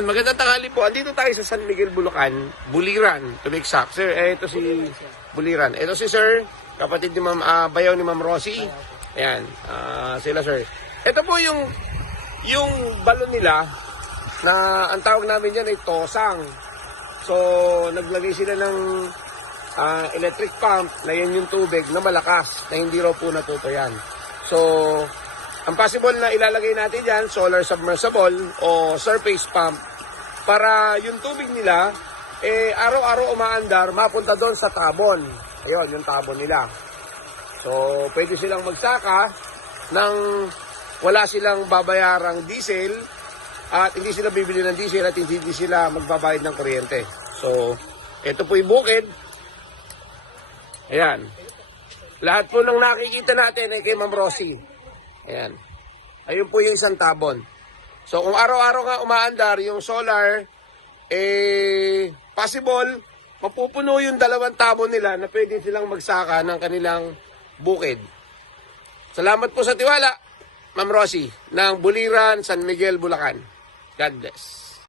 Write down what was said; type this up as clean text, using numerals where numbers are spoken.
Magandang tanghali po. Andito tayo sa San Miguel, Bulacan, Buliran, to be exact. Sir, ito si Buliran. Ito si Sir, kapatid ni Ma'am, bayaw ni Ma'am Rosie. Ayan, sila Sir. Ito po yung balon nila na ang tawag namin yan ay tosang. So, naglagay sila ng electric pump na yan yung tubig na malakas na hindi raw po natutuyan. So, ang possible na ilalagay natin dyan, solar submersible o surface pump para yung tubig nila, araw-araw umaandar, mapunta doon sa tabon. Ayun, yung tabon nila. So, pwede silang magsaka ng wala silang babayarang diesel at hindi sila bibili ng diesel at hindi sila magbabayad ng kuryente. So, ito po yung bukid. Ayan. Lahat po ng nakikita natin ay kay Ma'am Rosie. Ayan. Ayun po yung isang tabon. So, kung araw-araw nga umaandar yung solar, possible, mapupuno yung dalawang tabon nila na pwede silang magsaka ng kanilang bukid. Salamat po sa tiwala, Ma'am Rosie, ng Buliran, San Miguel, Bulacan. God bless.